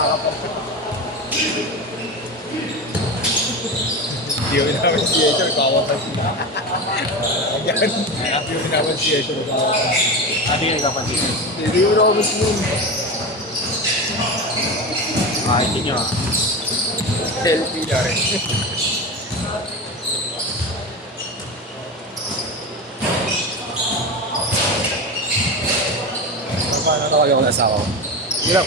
makakapag. Hindi ko inapansiyesyal, kawapansin. Ayan, hindi ko inapansiyesyal, kawapansin. Ano yung nagkapansin? Hindi ko na ako gusto yun. Hindi nyo. Healthy na rin. Paano na kayo kung nasa ako? Hirap.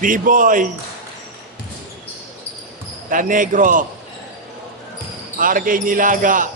B-Boy The Negro RK Nilaga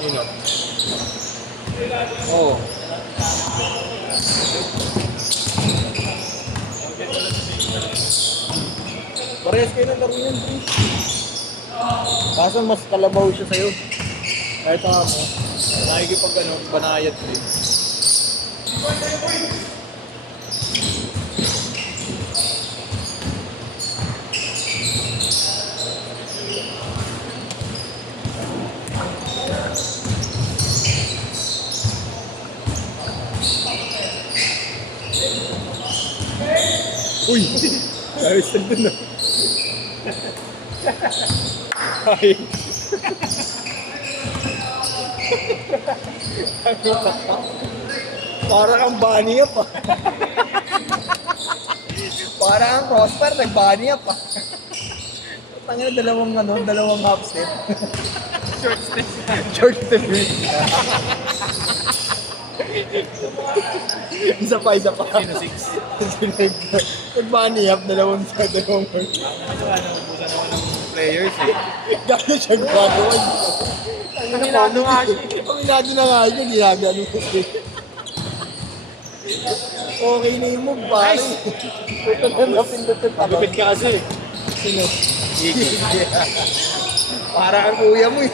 Sino? Oo. Parehas kayo ng laro yan, Pre. Kaso mas kalabaw siya sa'yo. Kahit ako mo, nakikipag banayad, Pre. Uy! Ayos na dun ah. Ay. Parang ang bunny up ah. Parang ang Prosper, nag-bunny up ah. Tangina, dalawang half step. Short step. Short step yun. Isa pa. Sino 6? Nag-bunny up, dalawang Ano, ubusan naman ng players eh. Gano'n siya gagawin. Aminado nga siya. Aminado na nga siya, ginagano ko. Okay na yung move, pare. Ito na napindutin pa. Magupit ka kasi. Sino? Iggy. Para kang kuya mo eh.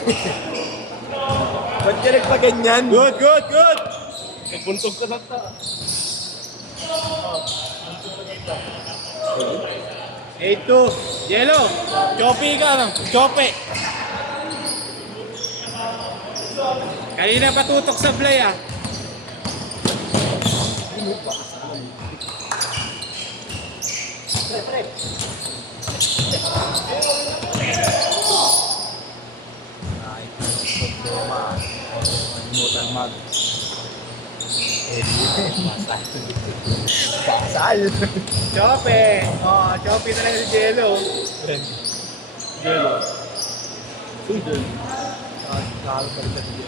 Ba't ka nagpaganyan? Good! Nagbuntog ka na ta. 8-2. Yellow. Choppy ka no? Chope. Kanina patutok sa play ah. Pasal. Chope. Oh, Choppy na lang si Jello. Jello. Nakalo pa rin sa video.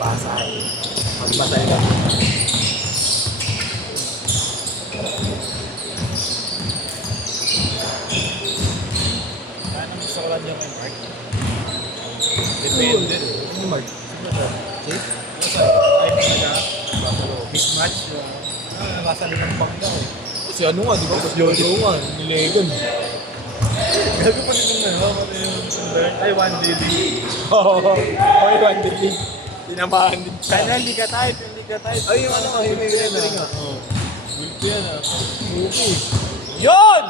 Pasal. Magbasay ka. Ano gusto ko lang niya kay Mark? Depende. Ano Mark? Safe? Ay, talaga. Mismatch. Nasa limang pang daw eh. Kasi ano nga, di ba? Mas Jojo nga, nilegan. Gago pa rin yung pati yung sunburn. Ay, 1DD. Oo. Okay, one day. Tinamahan din siya. Sana hindi ka type. Ay, yung ano, yung may referee nga. Oo. Gulpo yan ah. Okay. Yun!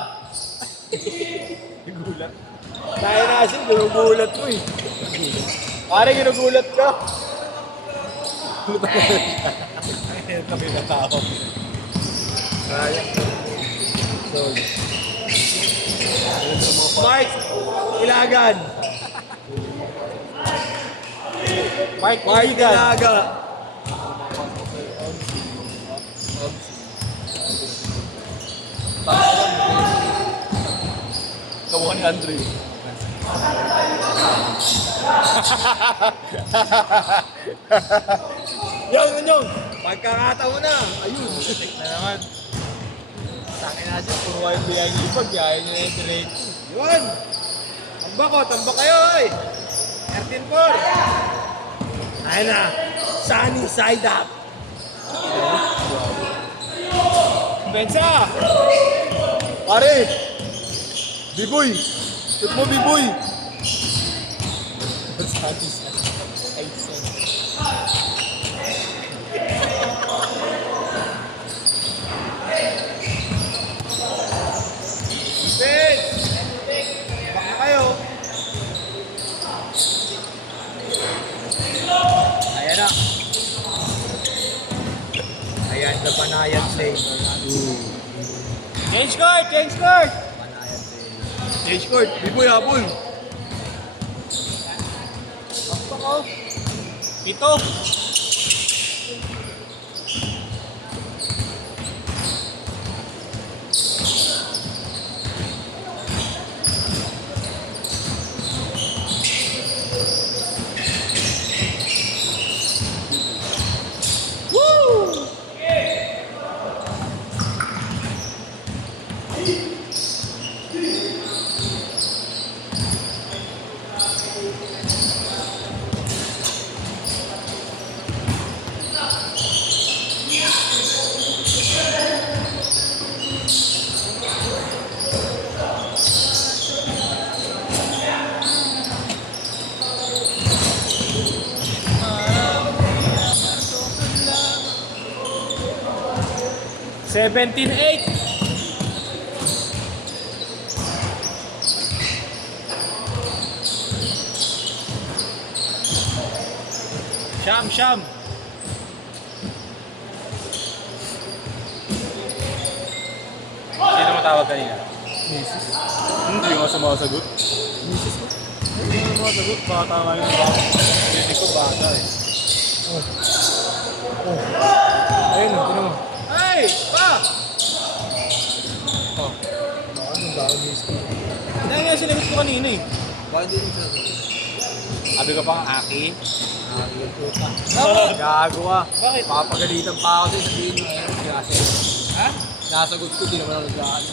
Nagulat. Dahil na kasi, ginugulat mo eh. Pare, ginugulat ka. Ayun, kami natao. Kaya. Sorry. Mike! Ilagan! Mike Ilagan! Ilaga. Kawan ni Andre. Yung. Pagkakataon na. Ayun. Check na naman. Sakin na siya. Puro kayo biyay niyo pag. Biyay niyo na yung direct. Yun. Tambak ko. Tambak kayo ay. 13-4. Ayun na. Sunny side up. Bensa. Pare! B-boy! Shoot mo, B-boy! Sunny side Defense! Baka kayo. Ayan na. Ayan na panayan play. Change court! Change court! Panayan play. Change court! B-boy, habol! Bakto ko. Pito. $17-8. Sham. Sino matawag kanina? Hindi nga sumasagot. Hindi mo masagot, bata nga yun. Hindi ko bata eh. Ayun, ano mo? Ay! Pa! Anong dami miss ko? Dahil nga sinagot ko kanina eh. Bakit din siya? Sabi ka pa nga, Aki? puta. Gago ka. Bakit? Papagalitan pa ako sa sabihin mo eh. Kasi, Ha? nasagot ko, di naman ako nag-ano.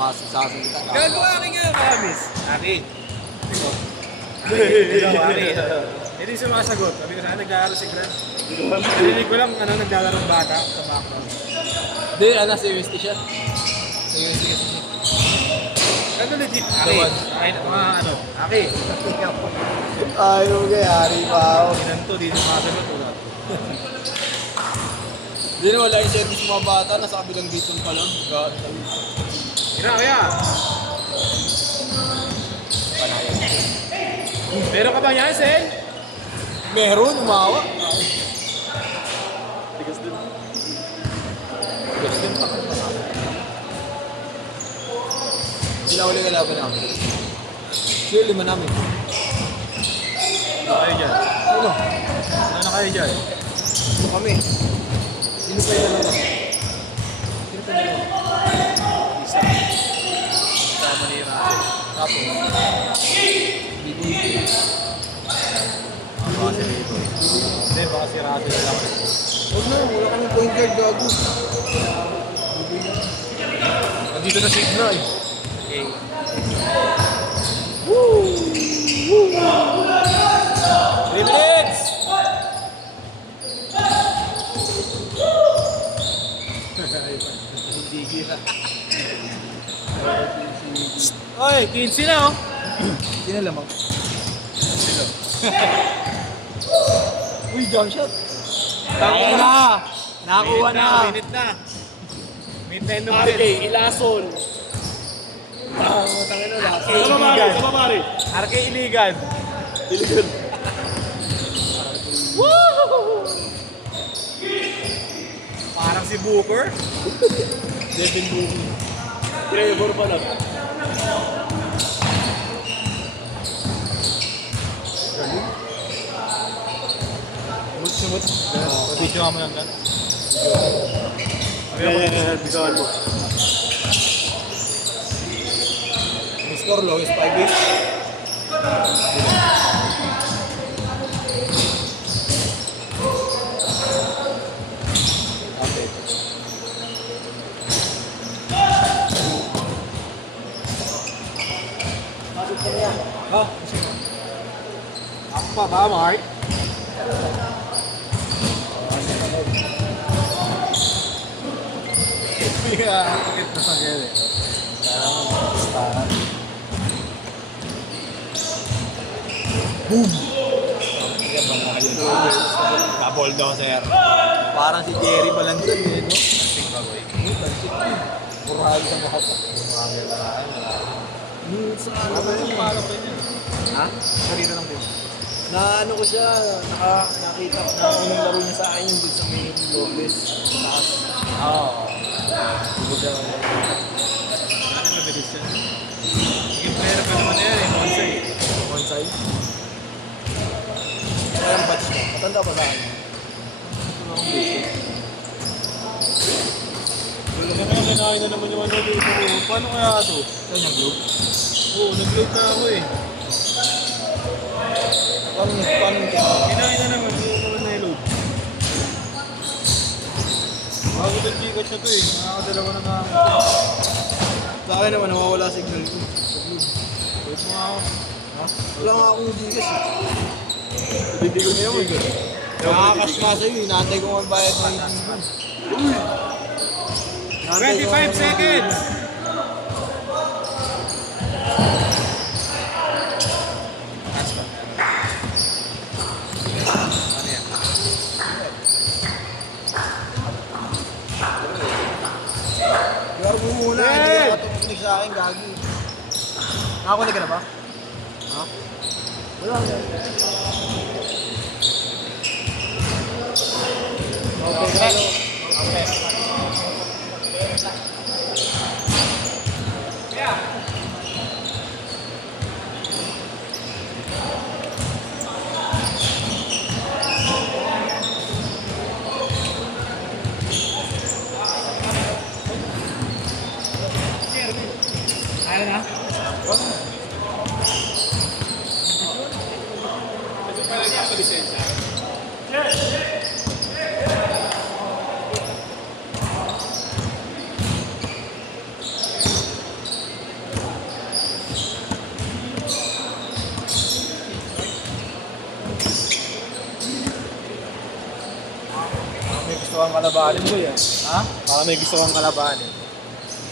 Sasagutan. Gago Aki nga, Kamis. Aki. Hindi sumasagot. Sabi ko sana naglalaro si Grant. Narinig ko lang naglalaro bata sa background. Hindi, seriously siya. Seriously kasi siya. Ano legit? Aki. Ay, mga ano. Aki. Ayaw kayari pa ako. Inanto, di sumasagot. Wala. Hindi na wala yung service mga bata, nasa kabilang dito pa lang. Kira, kaya. Meron ka ba yan, Sen? Meron, umawa. Tigas din. Tigas din pa. Sila uli na laban namin. Sila lima namin. Ano kayo dyan? Ano? Ano kayo dyan? Ito kami. Sino pa yung dalawa? Sino pa yung dalawa? Isa. Sama ni Russell. Tapos. Biboy. Baka si Rito. Hindi, baka si Russell lang. Huwag na, wala kami point guard gago. Nandito na Signa eh. Okay. Woo! 3 minutes! Hindi gira. Oy, 15 na oh. Sino lamang? Uy, jump shot. Kaya na! Nakakuha na! Minute na. Minute na yung RK, minute. Ilason. Matangin na lahat. Iligan. Mabari. RK Iligan. Iligan. Woo! Parang si Booker. Devin Boogie. Trevor pa lang. Sumut. Video ka mo lang gan. Bigawan mo. Ang score, lowest 5 games. Okay. Bakit ka niya? Ha? Ako pa ba, Mark? Yeah, sakit na sakit eh. Double daw, sir. Parang si Jerry Balanzon eh, no? Dancing bagoy. Purahal sa mukha pa. Ano yung palo ko niya? Ha? Sarili lang din. Na ano ko siya, nakita ko na unang laro niya sa akin yung dun sa may Lourdes. Taas. Oo. Hindi siya Ano mabilis yan? Yung player ka naman yan eh, bonsai. bonsai. Kaya ang batch mo, matanda pa sa akin. Wala ka naman nanahin na naman yung ano dito. Paano kaya ito? Saan yung globe? Oo, nag-load na ako eh. Paano yung Kinain na naman, hindi naman na-load. Bago din Gcash na to eh, nakakadalawa na nga ako. Sa akin naman, nawawala signal ko. Sa globe. Wait mo ako. Ha? Wala nga akong Gcash eh. Hindi ko niya mo eh. Nakakakas nga sa'yo, inaantay ko ang bayad ng Pass. Uy! Inaantay ko 25 ang- seconds! Pass ba? Ano yan? Kaya mo muna, Hey! hindi ako tumutunig sa akin, gagi. Nakakunik ka na ba? Ha? Wala na. Okay, Okay. Okay. Ano na? May gusto kang kalabanin mo yan. Ha? Baka may gusto kang kalabanin.